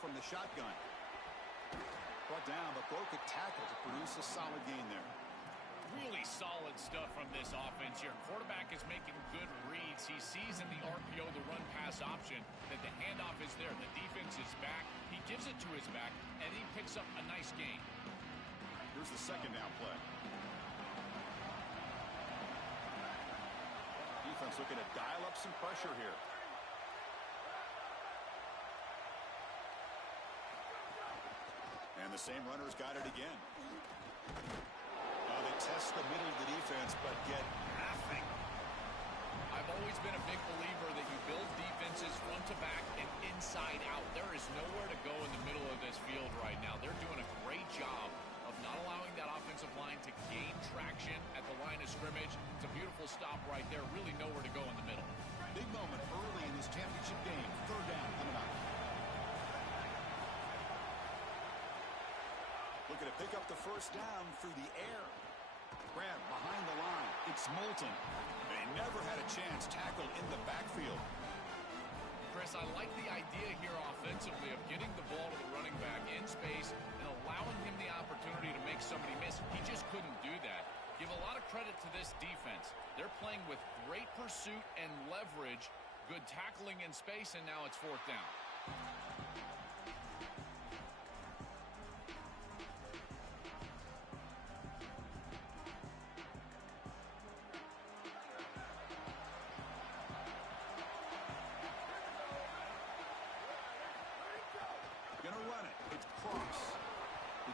from the shotgun. Brought down, but broke a tackle to produce a solid gain there. Really solid stuff from this offense here. Quarterback is making good reads. He sees in the RPO, the run-pass option, that the handoff is there. The defense is back. He gives it to his back, and he picks up a nice gain. Here's the second down play. Defense looking to dial up some pressure here. And the same runner's got it again. They test the middle of the defense, but get nothing. I've always been a big believer that you build defenses front to back and inside out. There is nowhere to go in the middle of this field right now. They're doing a great job of not allowing that offensive line to gain traction at the line of scrimmage. It's a beautiful stop right there. Really nowhere to go in the middle. Big moment early in this championship game. Third down coming up. Looking to pick up the first down through the air. Grab behind the line. It's Moulton. They never had a chance tackled in the backfield. Chris, I like the idea here offensively of getting the ball to the running back in space and allowing him the opportunity to make somebody miss. He just couldn't do that. Give a lot of credit to this defense. They're playing with great pursuit and leverage, good tackling in space, and now it's fourth down.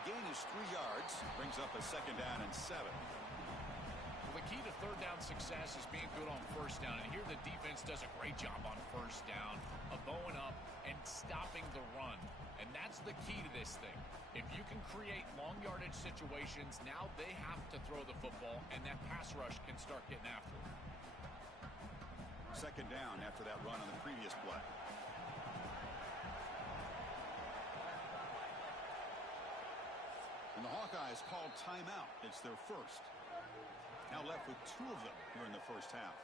Gain is 3 yards, brings up a second down and 7. Well, the key to third down success is being good on first down, and here the defense does a great job on first down of bowing up and stopping the run, and that's the key to this thing. If you can create long yardage situations, now they have to throw the football, and that pass rush can start getting after it. Second down after that run on the previous play. And the Hawkeyes called timeout. It's their first. Now left with 2 of them here in the first half.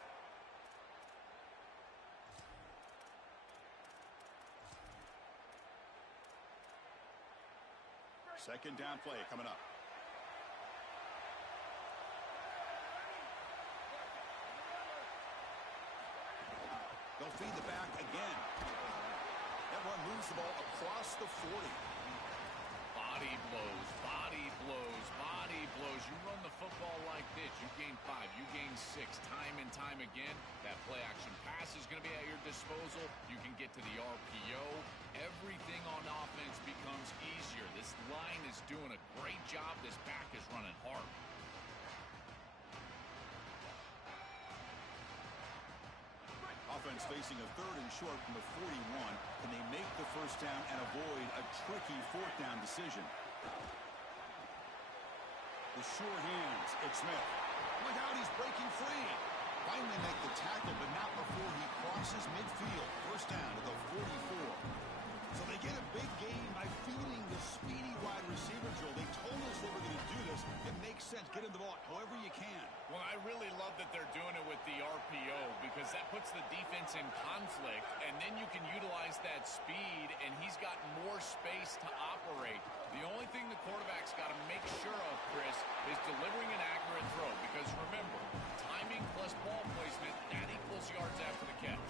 Second down play coming up. They'll feed the back again. That one moves the ball across the 40. Body blows, body blows, body blows. You run the football like this, you gain 5, you gain 6, time and time again. That play action pass is going to be at your disposal. You can get to the RPO. Everything on offense becomes easier. This line is doing a great job. This back is running hard. Offense facing a third and short from the 41. Can they make the first down and avoid a tricky fourth down decision? The sure hands. It's Smith. Look out, he's breaking free. Finally make the tackle, but not before he crosses midfield. First down to the 44. So they get a big gain by feeding the speedy wide receiver drill. They told us they were going to do this. It makes sense. Get him the ball however you can. Well, I really love that they're doing it with the RPO because that puts the defense in conflict, and then you can utilize that speed, and he's got more space to operate. The only thing the quarterback's got to make sure of, Chris, is delivering an accurate throw because, remember, timing plus ball placement, that equals yards after the catch.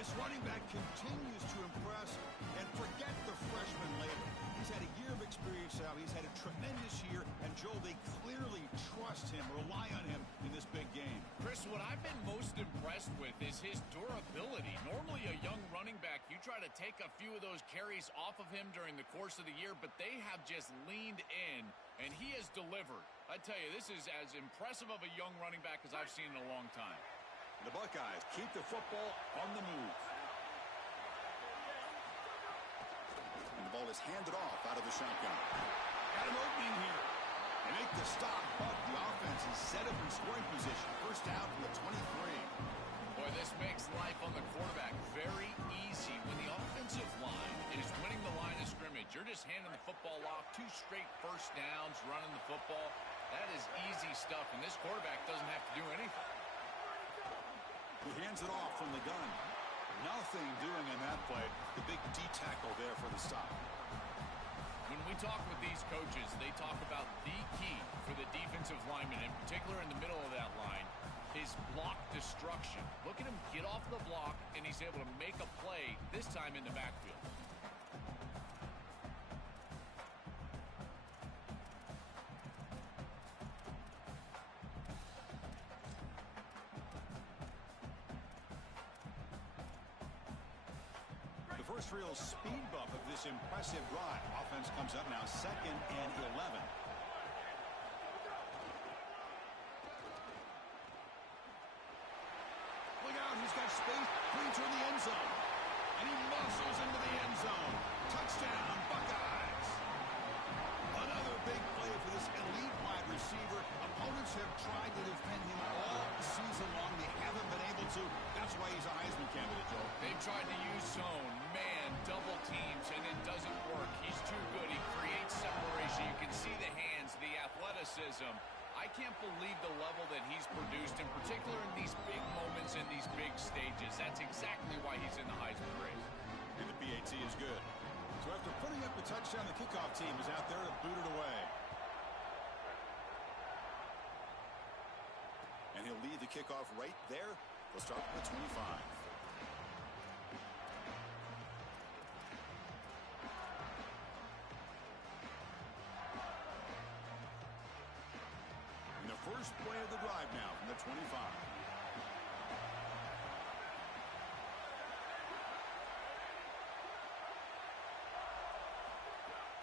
This running back continues to impress, and forget the freshman label. He's had a year of experience now. He's had a tremendous year, and Joe, they clearly trust him, rely on him in this big game. Chris, what I've been most impressed with is his durability. Normally a young running back, you try to take a few of those carries off of him during the course of the year, but they have just leaned in, and he has delivered. I tell you, this is as impressive of a young running back as I've seen in a long time. The Buckeyes keep the football on the move. And the ball is handed off out of the shotgun. Got an opening here. They make the stop, but the offense is set up in scoring position. First down from the 23. Boy, this makes life on the quarterback very easy. When the offensive line is winning the line of scrimmage, you're just handing the football off. 2 straight first downs, running the football. That is easy stuff, and this quarterback doesn't have to do anything. He hands it off from the gun. Nothing doing in that play. The big D tackle there for the stop. When we talk with these coaches, they talk about the key for the defensive lineman, in particular in the middle of that line, is block destruction. Look at him get off the block, and he's able to make a play, this time in the backfield. The first real speed bump of this impressive drive. Offense comes up now 2nd and 11. Look out, he's got space. Brings her in the end zone. And he muscles into the end zone. Touchdown, Buckeyes. Another big play for this elite wide receiver. Opponents have tried to defend him all season long. They haven't been able to. That's why he's a Heisman candidate, Joe. They've tried to use zone, man, double teams, and it doesn't work. He's too good. He creates separation. You can see the hands, the athleticism. I can't believe the level that he's produced, in particular in these big moments and these big stages. That's exactly why he's in the Heisman race. And the PAT is good. So after putting up the touchdown, the kickoff team is out there to boot it away. And he'll lead the kickoff right there. They'll start with the 25. And the first play of the drive now from the 25.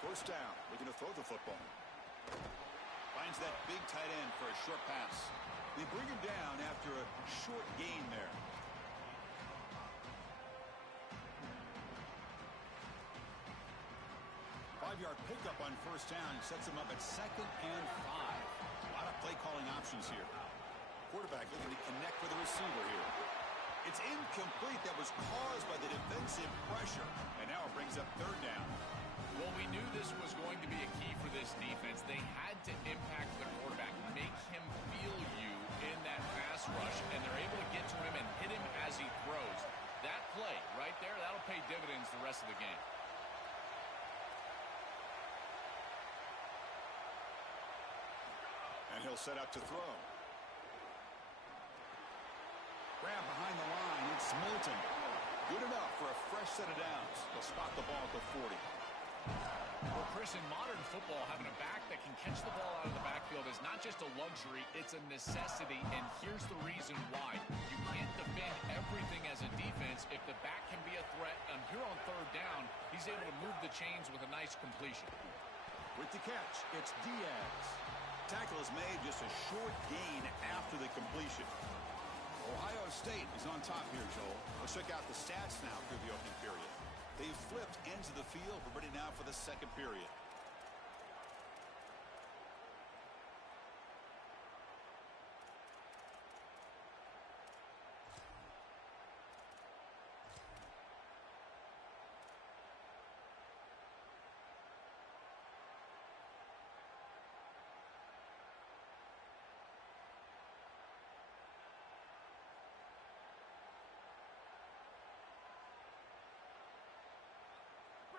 First down, looking to throw the football. Finds that big tight end for a short pass. They bring him down after a short gain there. Five-yard pickup on first down sets him up at 2nd and 5. A lot of play calling options here. Quarterback looking to connect with the receiver here. It's incomplete. That was caused by the defensive pressure. And now it brings up 3rd down. Well, we knew this was going to be a key for this defense. They had to impact the quarterback, make him feel you in that pass rush, and they're able to get to him and hit him as he throws. That play right there, that'll pay dividends the rest of the game. And he'll set up to throw. Grab behind the line. It's Moulton. Good enough for a fresh set of downs. They'll spot the ball at the 40. Well, Chris, in modern football, having a back that can catch the ball out of the backfield is not just a luxury, it's a necessity, and here's the reason why. You can't defend everything as a defense if the back can be a threat, and here on 3rd down, he's able to move the chains with a nice completion. With the catch, it's Diaz. Tackle is made, just a short gain after the completion. Ohio State is on top here, Joel. Let's check out the stats now through the opening period. They've flipped ends of the field. We're ready now for the 2nd period.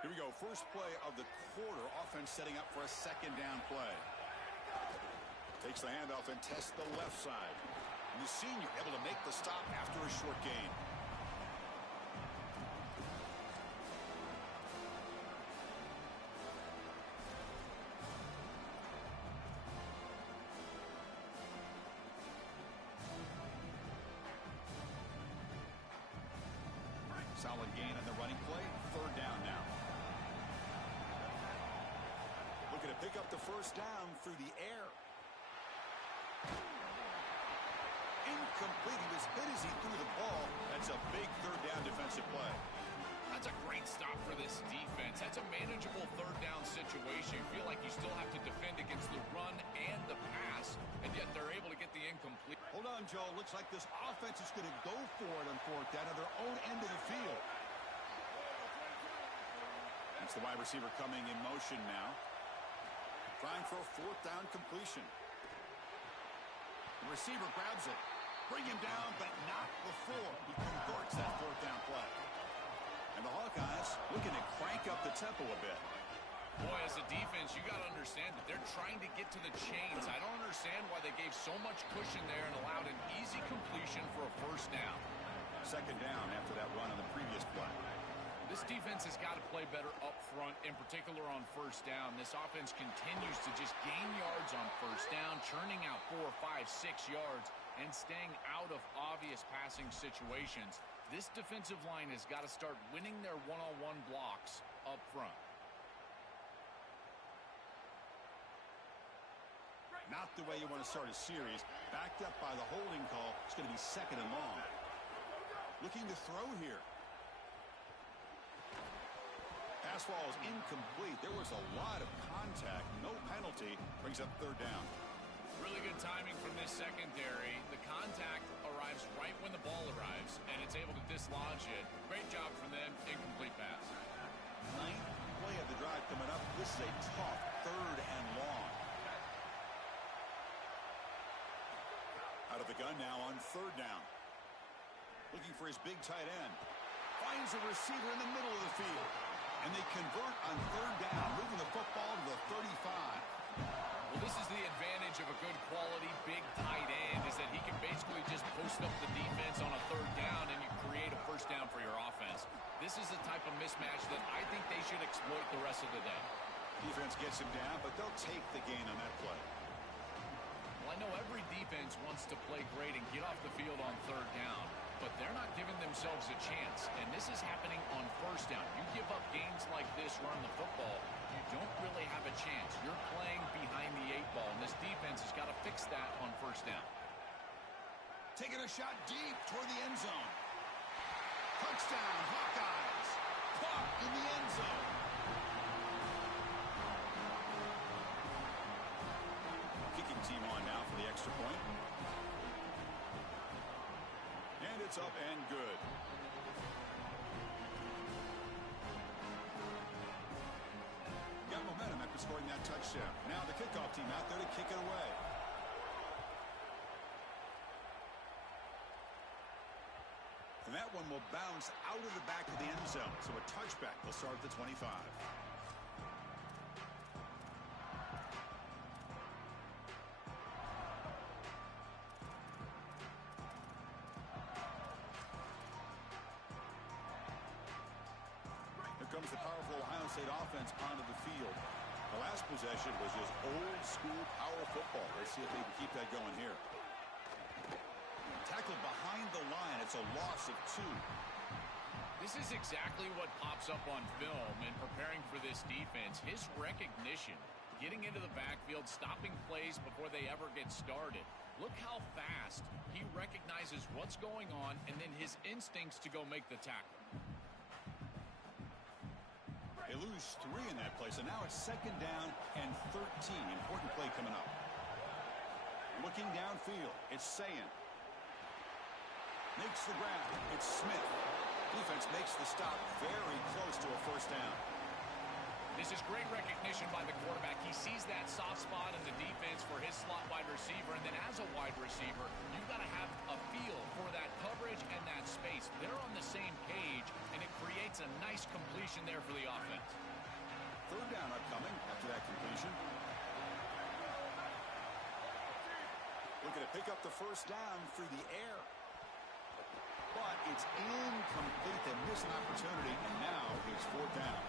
Here we go. First play of the quarter. Offense setting up for a 2nd down play. Takes the handoff and tests the left side. And the senior able to make the stop after a short gain. Solid gain on the running play. 3rd down now. Looking to pick up the first down through the air. Incomplete. He was hit as he threw the ball. That's a big 3rd down defensive play. That's a great stop for this defense. That's a manageable 3rd down situation. You feel like you still have to defend against the run and the pass, and yet they're able to get the incomplete. Hold on, Joe. Looks like this offense is going to go for it on 4th down at their own end of the field. That's the wide receiver coming in motion now. Trying for a 4th down completion. The receiver grabs it. Bring him down, but not before he converts that fourth down play. And the Hawkeyes looking to crank up the tempo a bit. Boy, as a defense, you got to understand that they're trying to get to the chains. I don't understand why they gave so much cushion there and allowed an easy completion for a first down. Second down after that run on the previous play. This defense has got to play better up front, in particular on first down. This offense continues to just gain yards on first down, churning out 4, 5, 6 yards, and staying out of obvious passing situations. This defensive line has got to start winning their one-on-one blocks up front. Not the way you want to start a series. Backed up by the holding call. It's going to be second and long. Looking to throw here. Pass ball is incomplete. There was a lot of contact. No penalty. Brings up third down. Really good timing from this secondary. The contact arrives right when the ball arrives, and it's able to dislodge it. Great job from them. Incomplete pass. Ninth play of the drive coming up. This is a tough third and long. Out of the gun now on third down. Looking for his big tight end. Finds a receiver in the middle of the field. And they convert on third down, moving the football to the 35. Well, this is the advantage of a good quality big tight end, is that he can basically just post up the defense on a third down and you create a first down for your offense. This is the type of mismatch that I think they should exploit the rest of the day. Defense gets him down, but they'll take the gain on that play. Well, I know every defense wants to play great and get off the field on third down, but they're not giving themselves a chance, and this is happening on first down. You give up gains like this running the football, you don't really have a chance. You're playing behind the 8 ball, and this defense has got to fix that on first down. Taking a shot deep toward the end zone. Touchdown, Hawkeyes. Caught in the end zone. Kicking team on now for the extra point. And it's up and good. Got momentum after scoring that touchdown. Now the kickoff team out there to kick it away. And that one will bounce out of the back of the end zone. So a touchback will start at the 25. Here comes the powerful Ohio State offense onto the field. The last possession was just old school power football. Let's see if they can keep that going here. Tackled behind the line. It's a loss of 2. This is exactly what pops up on film in preparing for this defense. His recognition, getting into the backfield, stopping plays before they ever get started. Look how fast he recognizes what's going on and then his instincts to go make the tackle. They lose 3 in that play, so now it's second down and 13. Important play coming up. Looking downfield, it's Sayan. Makes the grab. It's Smith. Defense makes the stop very close to a first down. This is great recognition by the quarterback. He sees that soft spot in the defense for his slot wide receiver, and then as a wide receiver, you've got to have a feel for that coverage and that space. They're on the same page, and it creates a nice completion there for the offense. Third down upcoming after that completion. Looking to pick up the first down through the air. But it's incomplete. They miss an opportunity, and now it's fourth down.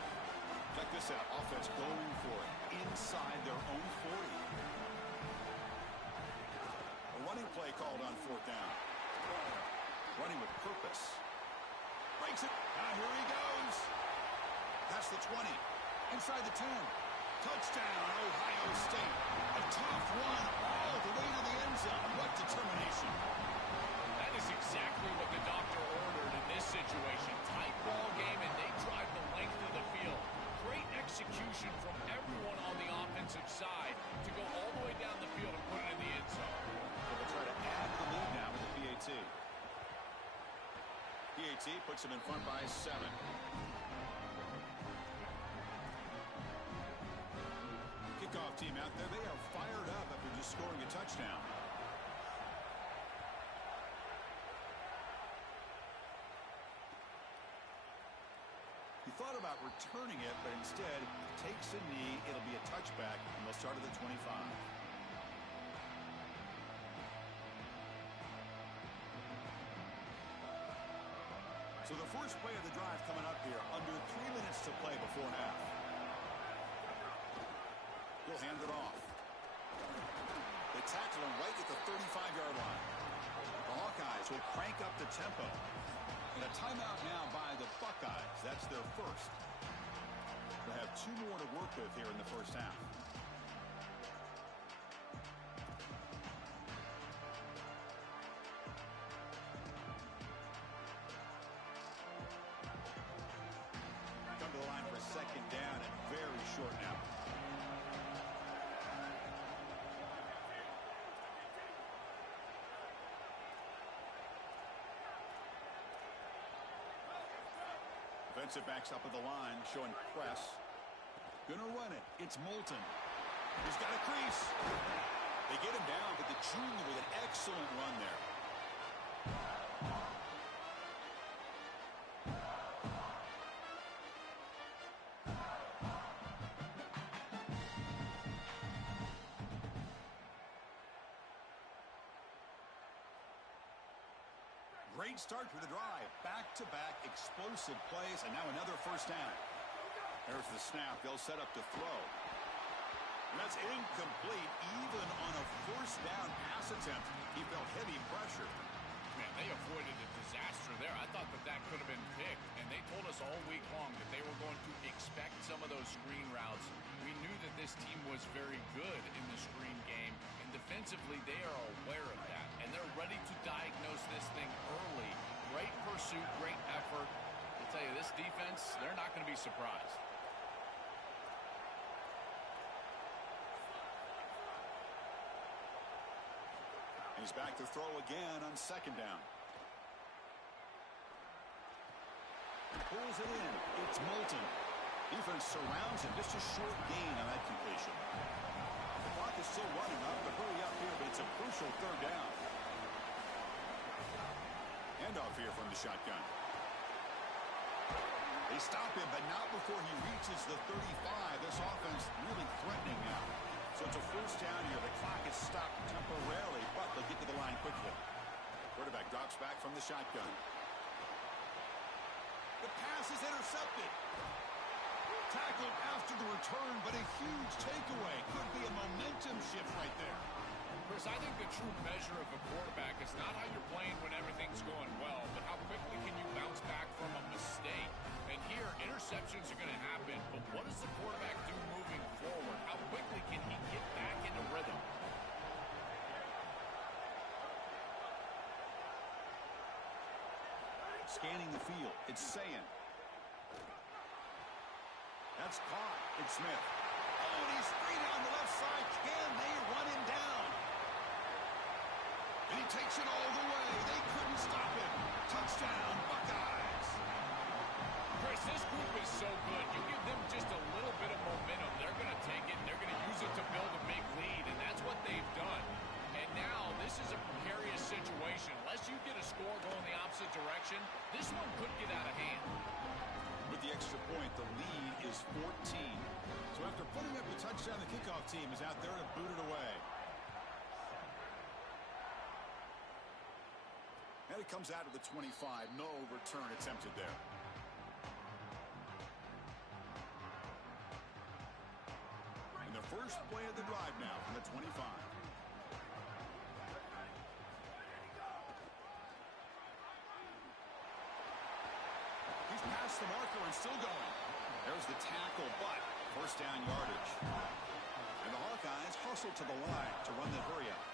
Check this out. Offense going for it inside their own 40. A running play called on fourth down. Running with purpose. Breaks it. Now here he goes. Past the 20. Inside the 10. Touchdown, Ohio State. A tough run all the way to the end zone. What determination. That is exactly what the doctor ordered in this situation. Tight ball game, and they drive the length of the field. Great execution from everyone on the offensive side to go all the way down the field and put it in the end zone. So they'll try to add the lead now with the PAT. PAT puts them in front by 7. Kickoff team out there. They are fired up after just scoring a touchdown. thought about returning it, but instead takes a knee. It'll be a touchback, and they'll start at the 25. So the first play of the drive coming up here, under 3 minutes to play before half. He'll hand it off. They tackle him right at the 35-yard line. The Hawkeyes will crank up the tempo. And a timeout now by the Buckeyes. That's their first. They have 2 more to work with here in the first half. Come to the line for a second down and very short now. Defensive backs up at the line, showing press. Gonna run it. It's Moulton. He's got a crease. They get him down, but the junior with an excellent run there. Great start for the drive. Back-to-back explosive plays, and now another first down. There's the snap. They'll set up to throw. And that's incomplete, even on a first down pass attempt. He felt heavy pressure. Man, they avoided a disaster there. I thought that that could have been picked, and they told us all week long that they were going to expect some of those screen routes. We knew that this team was very good in the screen game, and defensively they are aware of that, and they're ready to diagnose this thing early. Great pursuit, great effort. I'll tell you, this defense, they're not going to be surprised. He's back to throw again on second down. Pulls it in. It's Moulton. Defense surrounds him. Just a short gain on that completion. The clock is still running up, but hurry up here, but it's a crucial third down. Handoff here from the shotgun. They stop him, but not before he reaches the 35. This offense really threatening now. So it's a first down here. The clock is stopped temporarily, but they'll get to the line quickly. Quarterback drops back from the shotgun. The pass is intercepted. Tackled after the return, but a huge takeaway. Could be a momentum shift right there. Chris, I think the true measure of a quarterback is not how you're playing when everything's going well, but how quickly can you bounce back from a mistake. And here, interceptions are going to happen, but what does the quarterback do moving forward? How quickly can he get back into rhythm? Scanning the field, it's Sayan. That's caught. It's Smith. Oh, and he's straight on the left side. Can they run him down? And he takes it all the way. They couldn't stop him. Touchdown, Buckeyes. Chris, this group is so good. You give them just a little bit of momentum, they're going to take it, and they're going to use it to build a big lead, and that's what they've done. And now this is a precarious situation. Unless you get a score going the opposite direction, this one could get out of hand. With the extra point, the lead is 14. So after putting up the touchdown, the kickoff team is out there to boot it away. And it comes out of the 25. No return attempted there. And the first play of the drive now from the 25. He's past the marker and still going. There's the tackle, but first down yardage. And the Hawkeyes hustle to the line to run the hurry up.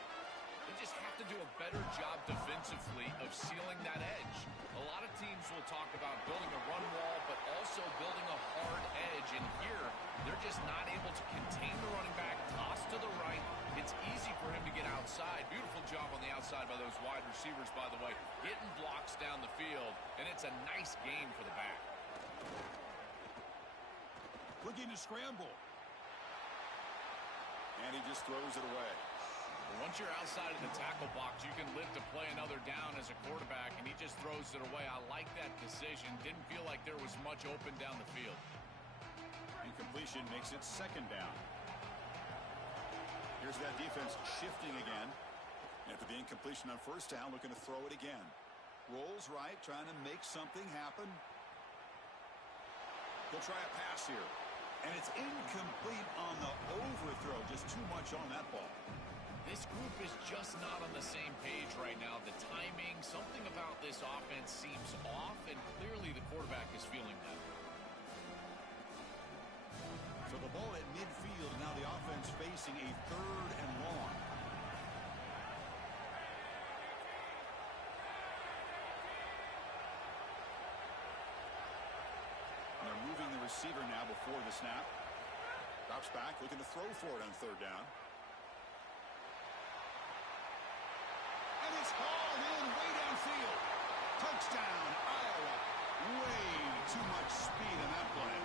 They just have to do a better job defensively of sealing that edge. A lot of teams will talk about building a run wall, but also building a hard edge. And here, they're just not able to contain the running back, toss to the right. It's easy for him to get outside. Beautiful job on the outside by those wide receivers, by the way. Getting blocks down the field, and it's a nice gain for the back. Looking to scramble. And he just throws it away. Once you're outside of the tackle box, you can live to play another down as a quarterback, and he just throws it away. I like that decision. Didn't feel like there was much open down the field. Incompletion makes it second down. Here's that defense shifting again. And for the incompletion on first down, looking to throw it again. Rolls right, trying to make something happen. He'll try a pass here. And it's incomplete on the overthrow. Just too much on that ball. This group is just not on the same page right now. The timing, something about this offense seems off, and clearly the quarterback is feeling that. So the ball at midfield, now the offense facing a 3rd and long. And they're moving the receiver now before the snap. Drops back, looking to throw for it on 3rd down. And it's hauled in way downfield. Touchdown, Iowa. Way too much speed in that play.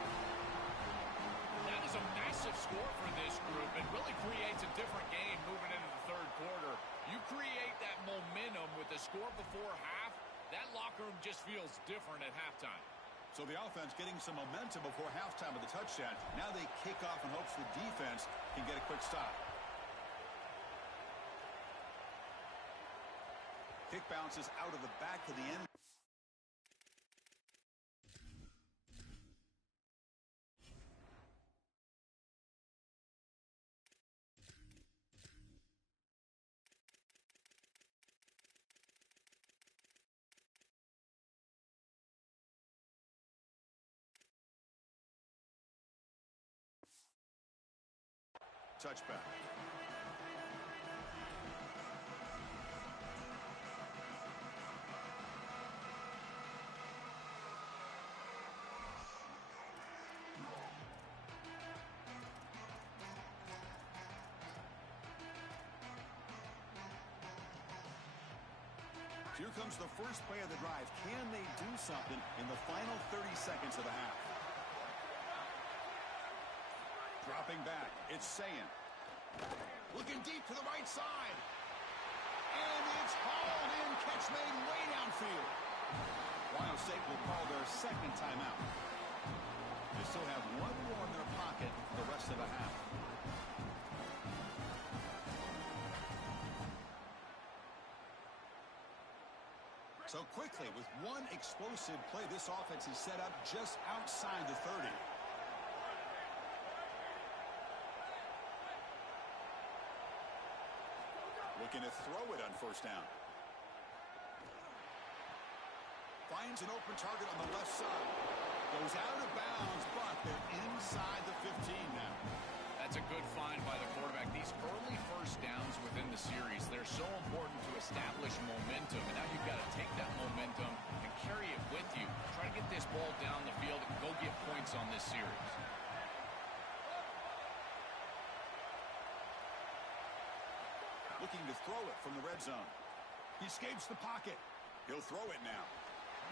That is a massive score for this group. It really creates a different game moving into the 3rd quarter. You create that momentum with the score before half, that locker room just feels different at halftime. So the offense getting some momentum before halftime with the touchdown. Now they kick off in hopes the defense can get a quick stop. Kick bounces out of the back to the end. Touchback. Here comes the first play of the drive. Can they do something in the final 30 seconds of the half? Dropping back, it's Ncaa. Looking deep to the right side. And it's hauled in. Catch made way downfield. Ohio State will call their 2nd timeout. They still have 1 more in their pocket for the rest of the half. So quickly, with one explosive play, this offense is set up just outside the 30. Looking to throw it on first down. Finds an open target on the left side. Goes out of bounds, but they're inside the 15 now. That's a good find by the quarterback. These early first downs within the series, they're so important to establish momentum. And now you've got to take that momentum and carry it with you. Try to get this ball down the field and go get points on this series. Looking to throw it from the red zone. He escapes the pocket. He'll throw it now.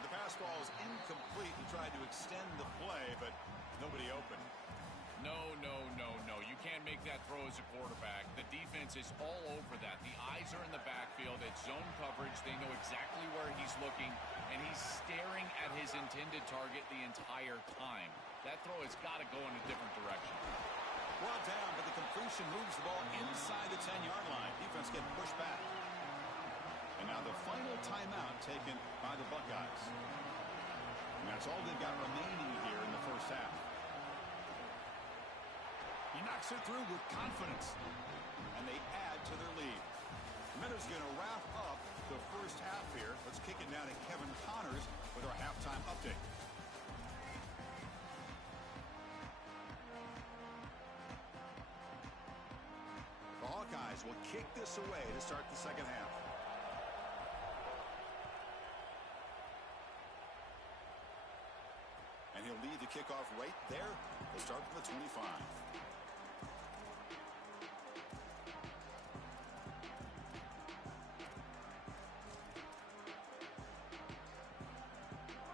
The pass ball is incomplete. He tried to extend the play, but nobody open. No. You can't make that throw as a quarterback. The defense is all over that. The eyes are in the backfield. It's zone coverage. They know exactly where he's looking, and he's staring at his intended target the entire time. That throw has got to go in a different direction. Brought down, but the completion moves the ball inside the 10-yard line. Defense getting pushed back. And now the final timeout taken by the Buckeyes. And that's all they've got remaining here in the first half. He knocks it through with confidence. And they add to their lead. Minnows going to wrap up the first half here. Let's kick it now to Kevin Connors with our halftime update. The Hawkeyes will kick this away to start the second half. And he'll lead the kickoff right there. They'll start from the 25.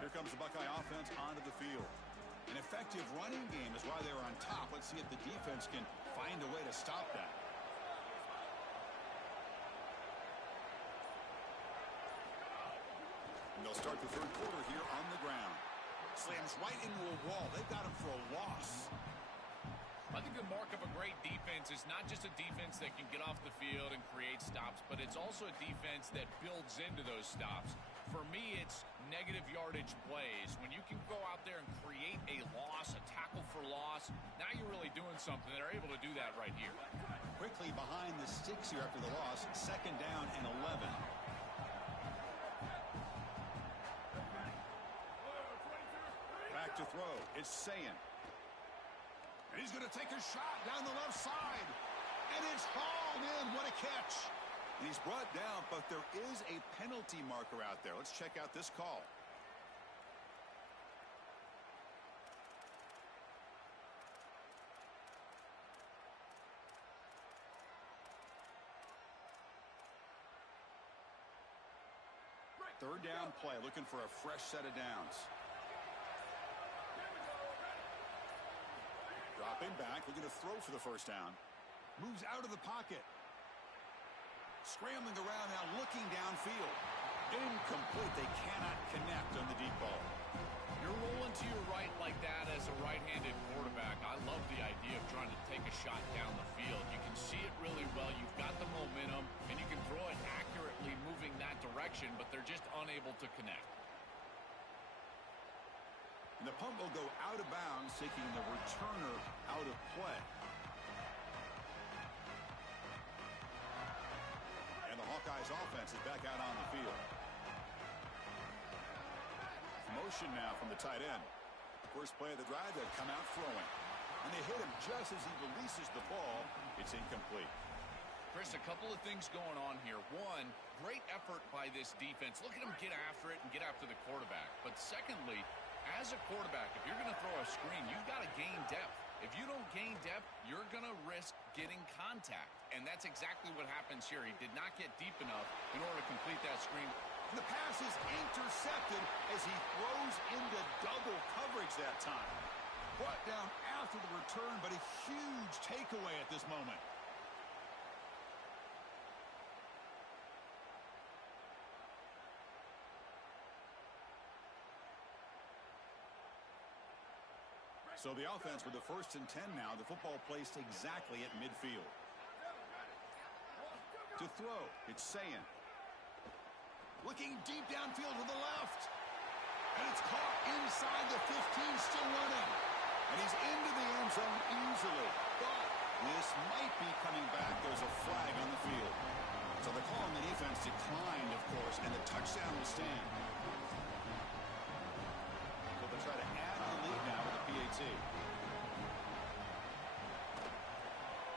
Here comes the Buckeye offense onto the field. An effective running game is why they're on top. Let's see if the defense can find a way to stop that. And they'll start the third quarter here on the ground. Slams right into a wall. They've got him for a loss. I think the mark of a great defense is not just a defense that can get off the field and create stops, but it's also a defense that builds into those stops. For me, it's negative yardage plays. When you can go out there and create a loss, a tackle for loss, now you're really doing something. They're able to do that right here. Quickly behind the sticks here after the loss. Second down and 11. Back to throw. It's Ncaa. And he's going to take a shot down the left side. And it's hauled in. What a catch. And he's brought down, but there is a penalty marker out there. Let's check out this call. Third down play, looking for a fresh set of downs. Dropping back, looking to throw for the first down. Moves out of the pocket. Scrambling around now, looking downfield. Incomplete. They cannot connect on the deep ball. You're rolling to your right like that as a right-handed quarterback. I love the idea of trying to take a shot down the field. You can see it really well. You've got the momentum, and you can throw it accurately moving that direction, but they're just unable to connect. And the punt will go out of bounds, taking the returner out of play. And the Hawkeyes offense is back out on the field. Motion now from the tight end. First play of the drive, they come out throwing. And they hit him just as he releases the ball. It's incomplete. Chris, a couple of things going on here. One, great effort by this defense. Look at him get after it and get after the quarterback. But secondly, as a quarterback, if you're going to throw a screen, you've got to gain depth. If you don't gain depth, you're going to risk getting contact. And that's exactly what happens here. He did not get deep enough in order to complete that screen. And the pass is intercepted as he throws into double coverage that time. Brought down after the return, but a huge takeaway at this moment. So the offense with the 1st and 10 now. The football placed exactly at midfield. To throw, it's Ncaa. Looking deep downfield to the left. And it's caught inside the 15, still running. And he's into the end zone easily. But this might be coming back. There's a flag on the field. So the call on the defense declined, of course, and the touchdown will stand. So they'll try to add the lead now with a PAT.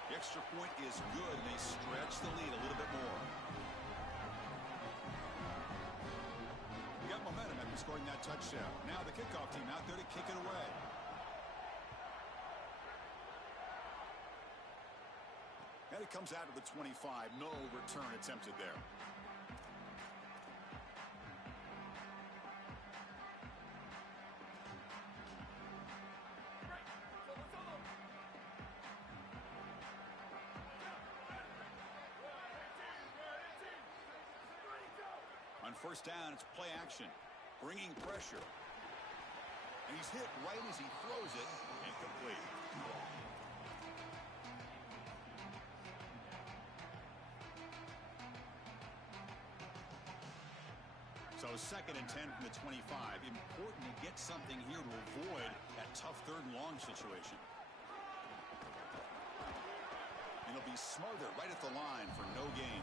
The extra point is good, and they stretch the lead a little bit more. We got momentum after scoring that touchdown. Now the kickoff team out there to kick it away. And it comes out of the 25. No return attempted there. On first down, it's play action, bringing pressure. And he's hit right as he throws it, incomplete. So 2nd and 10 from the 25. Important to get something here to avoid that tough 3rd and long situation. And he'll be smothered right at the line for no gain.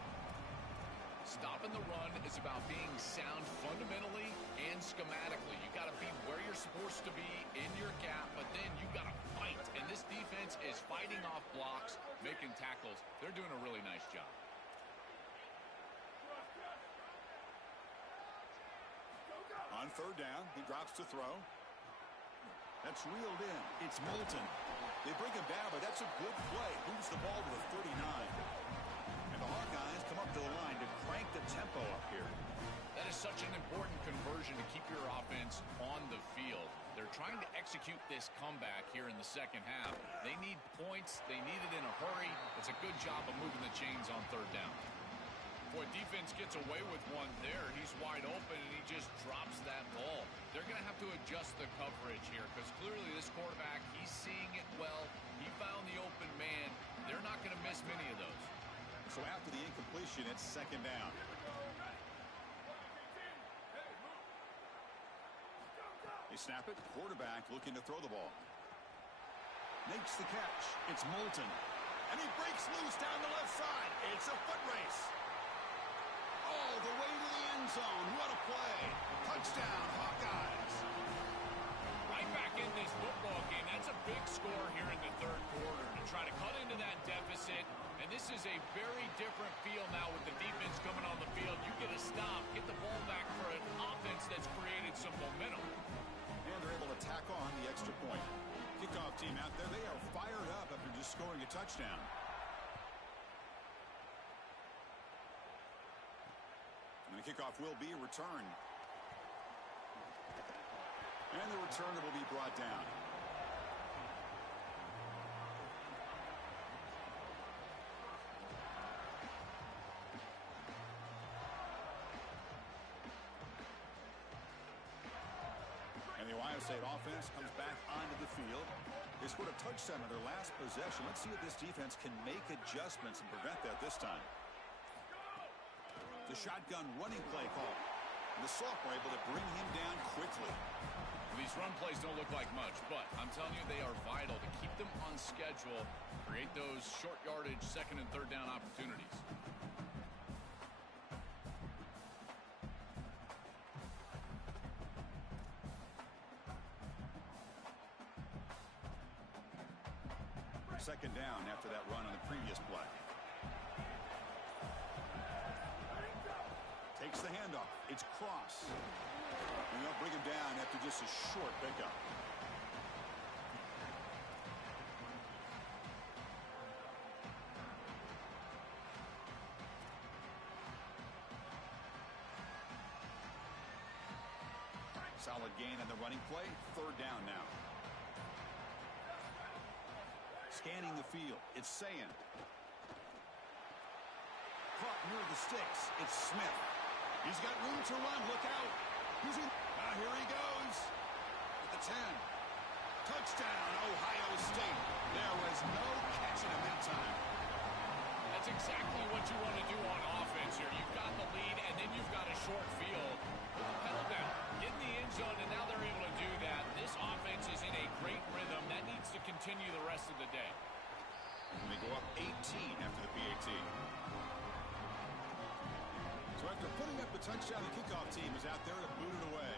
Stopping the run is about being sound fundamentally and schematically. You got to be where you're supposed to be in your gap, but then you got to fight. And this defense is fighting off blocks, making tackles. They're doing a really nice job. On 3rd down, he drops to throw. That's reeled in. It's Moulton. They bring him down, but that's a good play. Moves the ball to the 39. And the Hawkeyes come up to the line to crank the tempo up here. That is such an important conversion to keep your offense on the field. They're trying to execute this comeback here in the second half. They need points. They need it in a hurry. It's a good job of moving the chains on 3rd down. Boy, defense gets away with one there. He's wide open, and he just drops that ball. They're going to have to adjust the coverage here because clearly this quarterback, he's seeing it well. He found the open man. They're not going to miss many of those. So after the incompletion, it's second down. They snap it. Quarterback looking to throw the ball. Makes the catch. It's Moulton. And he breaks loose down the left side. It's a foot race. All the way to the end zone. What a play. Touchdown, Hawkeyes. Right back in this football game. That's a big score here in the third quarter to try to cut into that deficit. And this is a very different feel now with the defense coming on the field. You get a stop, get the ball back for an offense that's created some momentum. And they're able to tack on the extra point. Kickoff team out there, they are fired up after just scoring a touchdown. And the kickoff will be returned. And the returner will be brought down. And the Ohio State offense comes back onto the field. They scored a touchdown on their last possession. Let's see if this defense can make adjustments and prevent that this time. The shotgun running play call. And the sophomore able to bring him down quickly. These run plays don't look like much, but I'm telling you, they are vital to keep them on schedule, create those short yardage second and third down opportunities. Second down after that run on the previous play. Takes the handoff. It's Cross. And they'll bring him down after just a short pickup. Solid gain on the running play. Third down now. Scanning the field. It's Ncaa. Caught near the sticks. It's Smith. He's got room to run. Look out. Here he goes. At the 10. Touchdown, Ohio State. There was no catching him that time. That's exactly what you want to do on offense here. You've got the lead, and then you've got a short field. Put the pedal down. Get in the end zone, and now they're able to do that. This offense is in a great rhythm. That needs to continue the rest of the day. And they go up 18 after the PAT. So after putting up the touchdown, the kickoff team is out there to boot it away.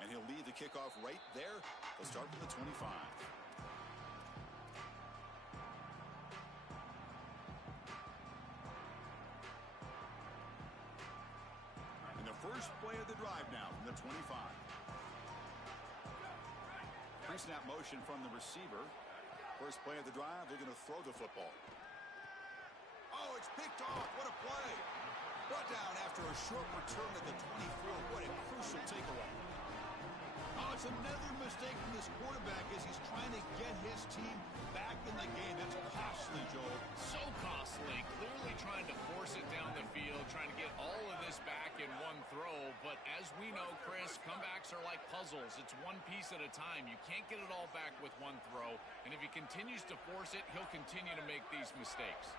And he'll lead the kickoff right there. They'll start from the 25. And the first play of the drive now from the 25. Pre-snap motion from the receiver. First play of the drive, they're going to throw the football. Oh, it's picked off. What a play. Brought down after a short return at the 24. What a crucial takeaway. Oh, it's another mistake from this quarterback as he's trying to get his team back in the game. That's costly, Joel. So costly. Clearly trying to force it down the field, trying to get all of this back in one throw. But as we know, Chris, comebacks are like puzzles. It's one piece at a time. You can't get it all back with one throw. And if he continues to force it, he'll continue to make these mistakes.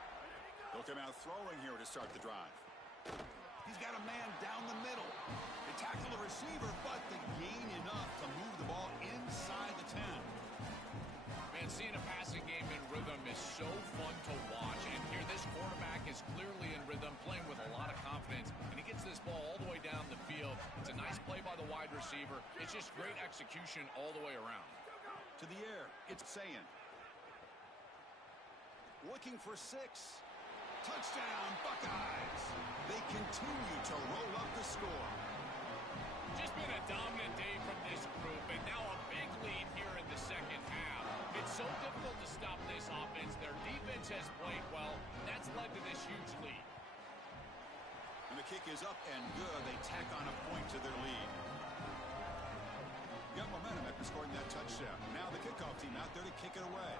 They'll come out throwing here to start the drive. He's got a man down the middle. They tackle the receiver, but they gain enough to move the ball inside the 10. Man, seeing a passing game in rhythm is so fun to watch. And here, this quarterback is clearly in rhythm, playing with a lot of confidence. And he gets this ball all the way down the field. It's a nice play by the wide receiver. It's just great execution all the way around. To the air, it's Ncaa. Looking for 6. Touchdown, Buckeyes. They continue to roll up the score. Just been a dominant day from this group, and now a big lead here in the second half. It's so difficult to stop this offense. Their defense has played well, and that's led to this huge lead. And the kick is up and good. They tack on a point to their lead. Got momentum after scoring that touchdown. Now the kickoff team out there to kick it away.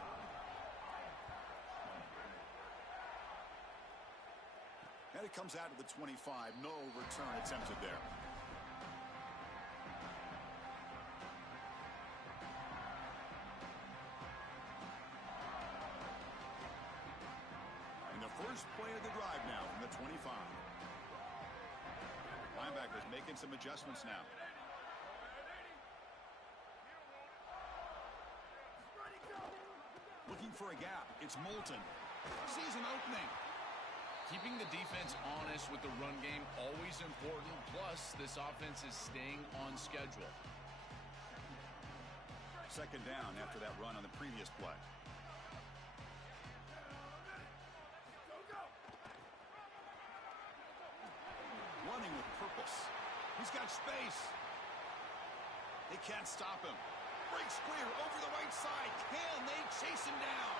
And it comes out to the 25. No return attempted there. And the first play of the drive now from the 25. Linebackers making some adjustments now. Looking for a gap. It's Moulton. Sees an opening. Keeping the defense honest with the run game, always important. Plus, this offense is staying on schedule. Second down after that run on the previous play. Running with purpose. He's got space. They can't stop him. Breaks clear over the right side. Can they chase him down?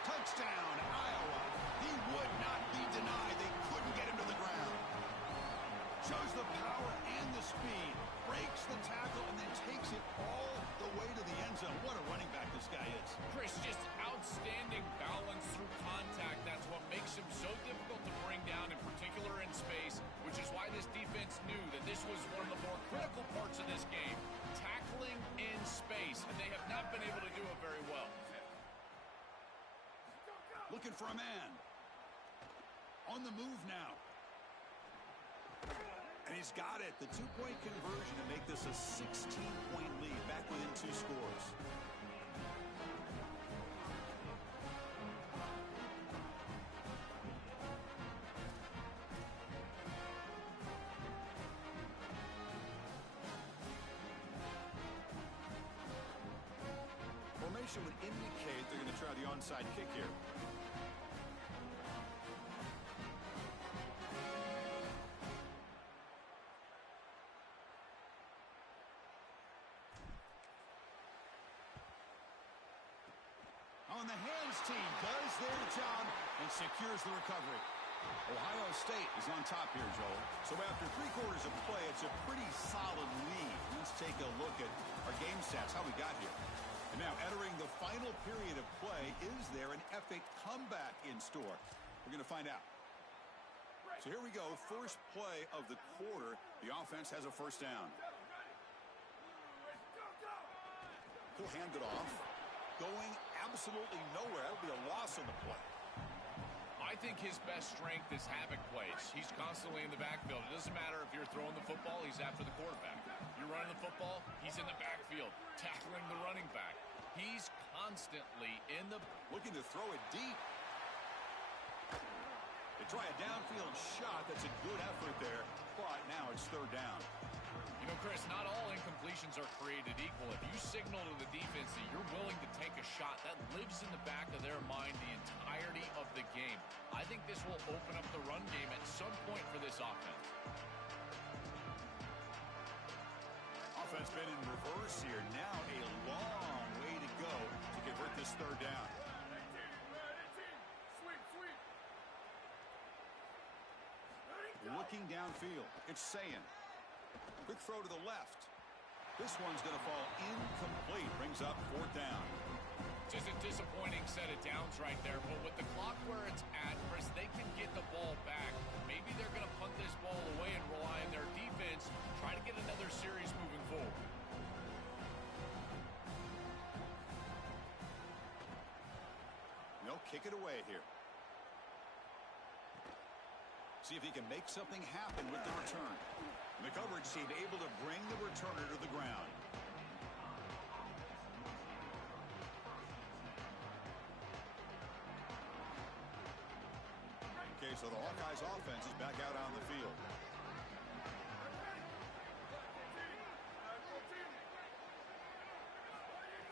Touchdown, Iowa. He would not be denied. They couldn't get him to the ground. Shows the power and the speed. Breaks the tackle and then takes it all the way to the end zone. What a running back this guy is. Chris, just outstanding balance through contact. That's what makes him so difficult to bring down, in particular in space, which is why this defense knew that this was one of the more critical parts of this game. Tackling in space, and they have not been able to do it very well. Looking for a man. On the move now. And he's got it. The two-point conversion to make this a 16-point lead, back within 2 scores. Formation would indicate they're going to try the onside kick here. On the hands team does their job and secures the recovery. Ohio State is on top here, Joel. So after 3 quarters of play, it's a pretty solid lead. Let's take a look at our game stats, how we got here. And now entering the final period of play, is there an epic comeback in store? We're going to find out. So here we go, first play of the quarter. The offense has a first down. He'll hand it off. Going absolutely nowhere. That'll be a loss on the play. I think his best strength is havoc plays. He's constantly in the backfield. It doesn't matter if you're throwing the football, he's after the quarterback. You're running the football, he's in the backfield, tackling the running back. He's constantly in the... Looking to throw it deep. They try a downfield shot. That's a good effort there, but now it's third down. You know, Chris, not all incompletions are created equal. If you signal to the defense that you're willing to take a shot, that lives in the back of their mind the entirety of the game. I think this will open up the run game at some point for this offense. Offense been in reverse here. Now a long way to go to convert this third down. Looking downfield, it's Sayin. Quick throw to the left. This one's going to fall incomplete. Brings up fourth down. Just a disappointing set of downs right there. But with the clock where it's at, Chris, they can get the ball back. Maybe they're going to punt this ball away and rely on their defense. Try to get another series moving forward. No, kick it away here. See if he can make something happen with the return. And the coverage team able to bring the returner to the ground. Okay, so the Hawkeyes offense is back out on the field.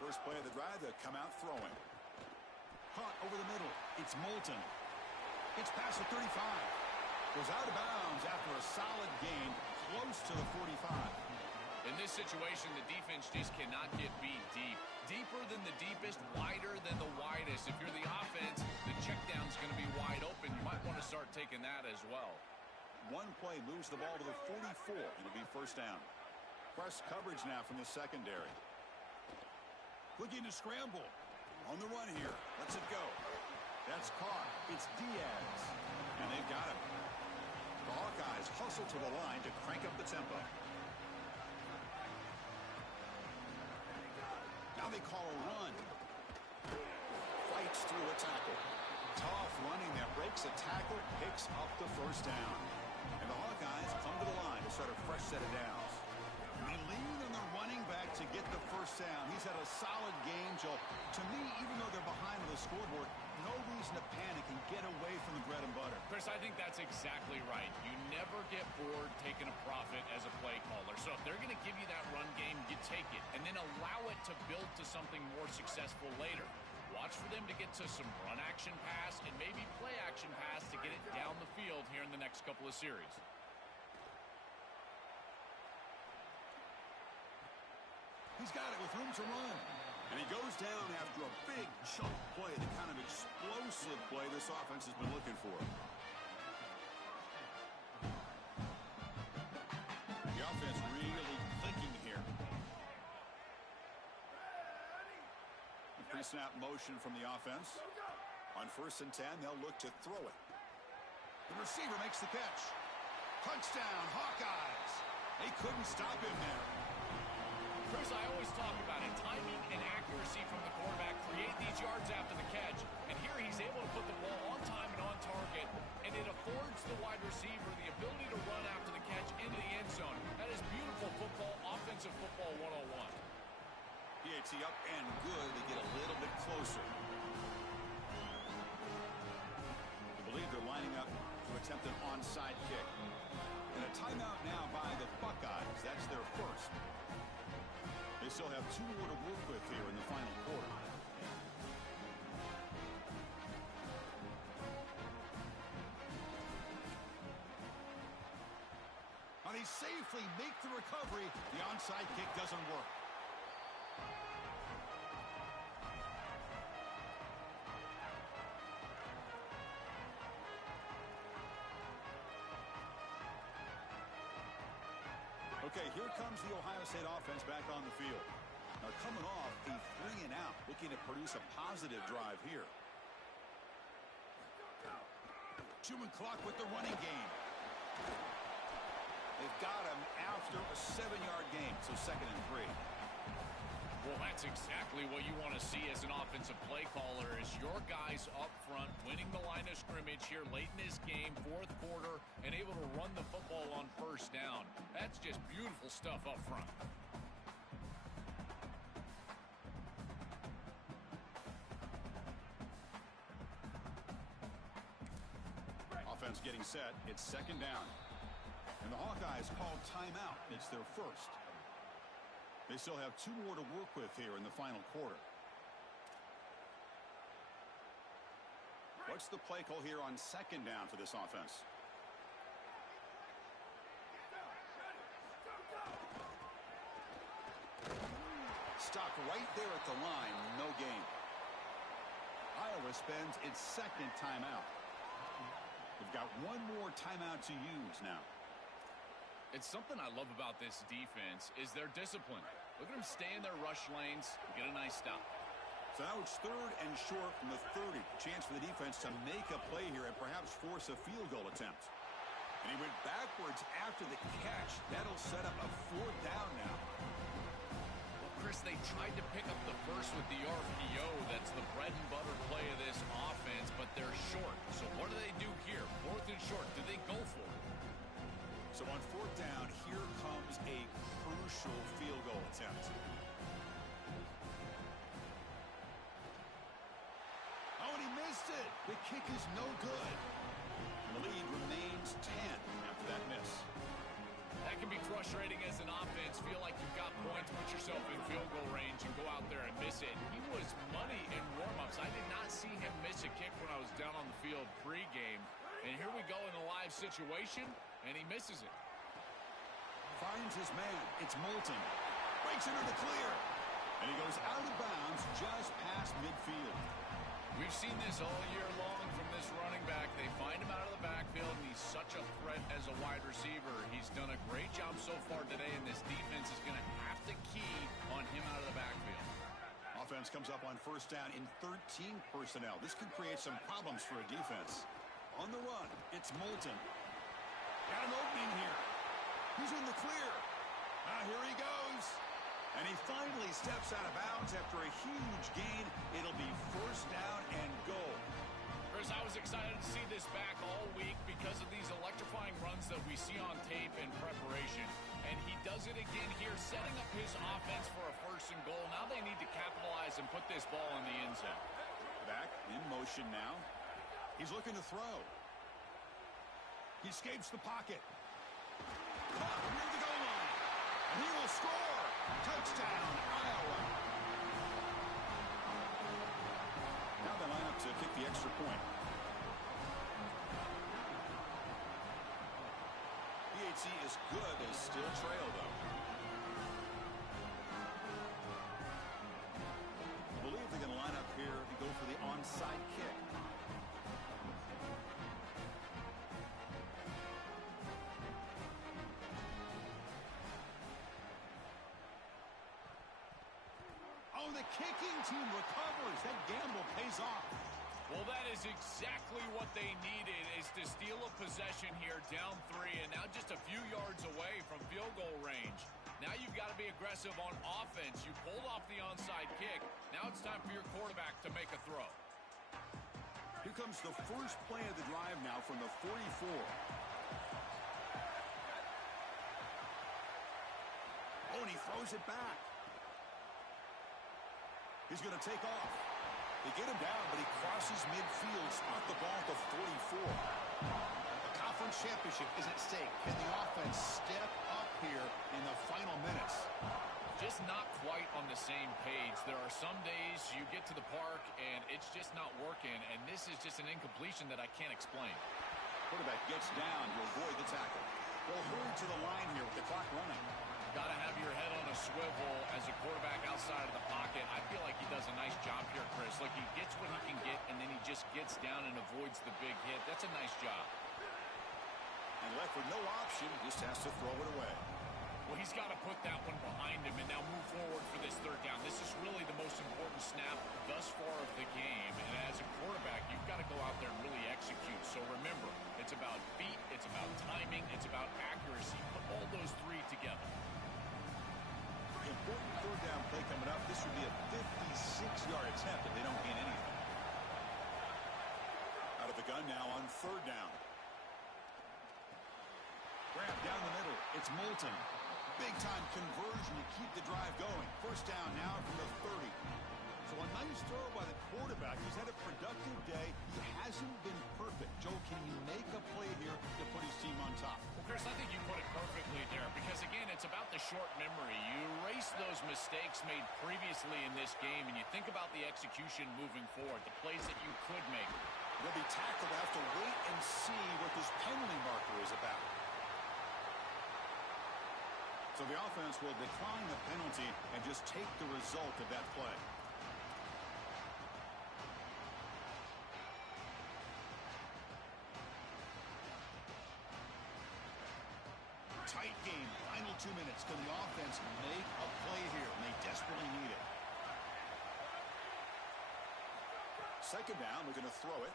First play of the drive, they come out throwing. Hunt over the middle. It's Moulton. It's past the 35. Goes out of bounds after a solid gain close to the 45. In this situation, the defense just cannot get beat deep. Deeper than the deepest, wider than the widest. If you're the offense, the check down's going to be wide open. You might want to start taking that as well. One play moves the ball to the 44. It'll be first down. Press coverage now from the secondary. Looking to scramble. On the run here. Lets it go. That's caught. It's Diaz. And they've got him. The Hawkeyes hustle to the line to crank up the tempo. Now they call a run. Fights through a tackle. Tough running there. Breaks a tackle. Picks up the first down. And the Hawkeyes come to the line to start a fresh set of downs. They lean on the running back to get the first down. He's had a solid game, Joe. To me, even though they're behind on the scoreboard, no reason to panic and get away from the bread and butter. Chris, I think that's exactly right. You never get bored taking a profit as a play caller. So if they're going to give you that run game, you take it. And then allow it to build to something more successful later. Watch for them to get to some run action pass and maybe play action pass to get it down the field here in the next couple of series. He's got it with room to run. And he goes down after a big chunk play, the kind of explosive play this offense has been looking for. The offense really thinking here. The pre-snap motion from the offense. On 1st and 10, they'll look to throw it. The receiver makes the catch. Touchdown, Hawkeyes. They couldn't stop him there. Chris, I always talk about it. Timing and accuracy from the quarterback create these yards after the catch. And here he's able to put the ball on time and on target. And it affords the wide receiver the ability to run after the catch into the end zone. That is beautiful football, offensive football 101. PAT up and good to get a little bit closer. I believe they're lining up to attempt an onside kick. And a timeout now by the Buckeyes. That's their first. They still have 2 more to work with here in the final quarter. Now they safely make the recovery. The onside kick doesn't work. Okay, here comes the Ohio State offense back on the field. Now coming off a 3-and-out, looking to produce a positive drive here. 2 clock with the running game. They've got him after a 7-yard game, so 2nd and 3. Well, that's exactly what you want to see as an offensive play caller is your guys up front winning the line of scrimmage here late in this game, 4th quarter, and able to run the football on 1st down. That's just beautiful stuff up front. Offense getting set. It's 2nd down. And the Hawkeyes call timeout. It's their first. They still have 2 more to work with here in the final quarter. What's the play call here on 2nd down for this offense? Stock right there at the line. No gain. Iowa spends its 2nd timeout. They've got 1 more timeout to use now. It's something I love about this defense is their discipline. Look at them stay in their rush lanes and get a nice stop. So now it's 3rd and short from the 30. Chance for the defense to make a play here and perhaps force a field goal attempt. And he went backwards after the catch. That'll set up a 4th down now. Well, Chris, they tried to pick up the first with the RPO. That's the bread and butter play of this offense, but they're short. So what do they do here? 4th and short. Do they go for it? So on 4th down, here comes a crucial field goal attempt. Oh, and he missed it. The kick is no good. The lead remains 10 after that miss. That can be frustrating as an offense. Feel like you've got points, put yourself in field goal range, and go out there and miss it. He was money in warm-ups. I did not see him miss a kick when I was down on the field pregame. And here we go in a live situation. And he misses it. Finds his man. It's Moulton. Breaks into the clear. And he goes out of bounds just past midfield. We've seen this all year long from this running back. They find him out of the backfield, and he's such a threat as a wide receiver. He's done a great job so far today, and this defense is going to have to key on him out of the backfield. Offense comes up on 1st down in 13 personnel. This could create some problems for a defense. On the run, it's Moulton. Got an opening here. He's in the clear. Here he goes. And he finally steps out of bounds after a huge gain. It'll be first down and goal. Chris, I was excited to see this back all week because of these electrifying runs that we see on tape in preparation. And he does it again here, setting up his offense for a first and goal. Now they need to capitalize and put this ball in the end zone. Back in motion now. He's looking to throw. He escapes the pocket. Caught near the goal line. And he will score. Touchdown, Iowa. Now they line up to kick the extra point. PHC is good as still trail, though. I believe they're going to line up here to go for the onside kick. Oh, the kicking team recovers. That gamble pays off. Well, that is exactly what they needed, is to steal a possession here, down 3, and now just a few yards away from field goal range. Now you've got to be aggressive on offense. You pulled off the onside kick. Now it's time for your quarterback to make a throw. Here comes the first play of the drive now from the 44. Oh, and he throws it back. He's going to take off. They get him down, but he crosses midfield, spot the ball at the 44. The conference championship is at stake. Can the offense step up here in the final minutes? Just not quite on the same page. There are some days you get to the park and it's just not working, and this is just an incompletion that I can't explain. Quarterback gets down to avoid the tackle. They'll hurry to the line here with the clock running. Got to have your head on a swivel as a quarterback outside of the pocket. I feel like he does a nice job here, Chris. Like, he gets what he can get, and then he just gets down and avoids the big hit. That's a nice job. And left with no option, just has to throw it away. Well, he's got to put that one behind him and now move forward for this third down. This is really the most important snap thus far of the game. And as a quarterback, you've got to go out there and really execute. So remember, it's about feet, it's about timing, it's about accuracy. Put all those three together. Important third down play coming up. This would be a 56-yard attempt if they don't gain anything. Out of the gun now on third down. Grab down the middle. It's Moulton. Big-time conversion to keep the drive going. First down now from the 30. So a nice throw by the quarterback. He's had a productive day. He hasn't been perfect. Joe, can you make a play here to put his team on top? Well, Chris, I think you put it perfectly there because, again, it's about the short memory. You erase those mistakes made previously in this game, and you think about the execution moving forward, the plays that you could make. They'll be tackled. Have to wait and see what this penalty marker is about. So the offense will decline the penalty and just take the result of that play. Tight game, final 2 minutes. Can the offense make a play here? And they desperately need it. Second down, we're going to throw it.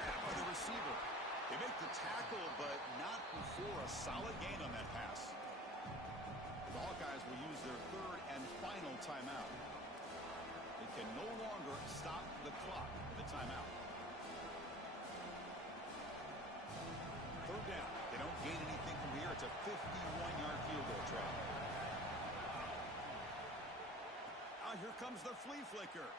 Grab by the receiver. They make the tackle, but not before a solid gain on that pass. The Hawkeyes will use their third and final timeout. They can no longer stop the clock with the timeout. Third down. They don't gain anything from here. It's a 51-yard field goal try. Now here comes the flea flicker.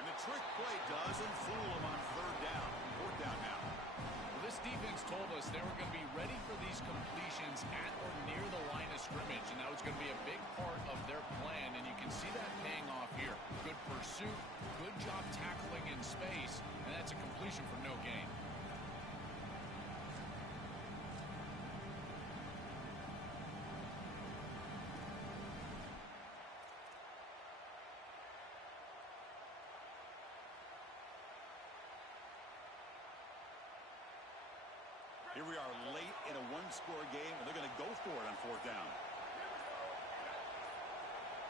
And the trick play doesn't fool them on third down. Fourth down now. Well, this defense told us they were going to be ready for these completions at or near the line of scrimmage, and that was going to be a big part of their plan, and you can see that paying off here. Good pursuit, good job tackling in space, and that's a completion for no gain. Here we are late in a one-score game, and they're going to go for it on fourth down.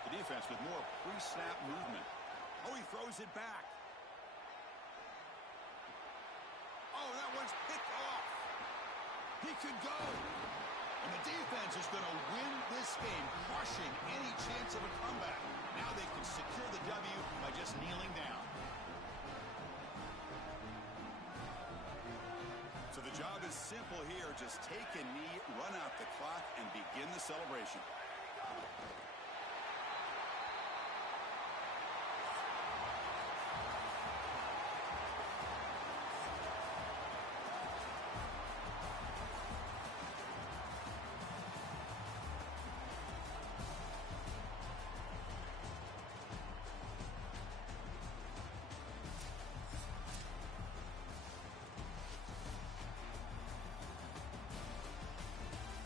The defense with more pre-snap movement. Oh, he throws it back. It could go. And the defense is going to win this game, crushing any chance of a comeback. Now they can secure the W by just kneeling down. So the job is simple here. Just take a knee, run out the clock, and begin the celebration.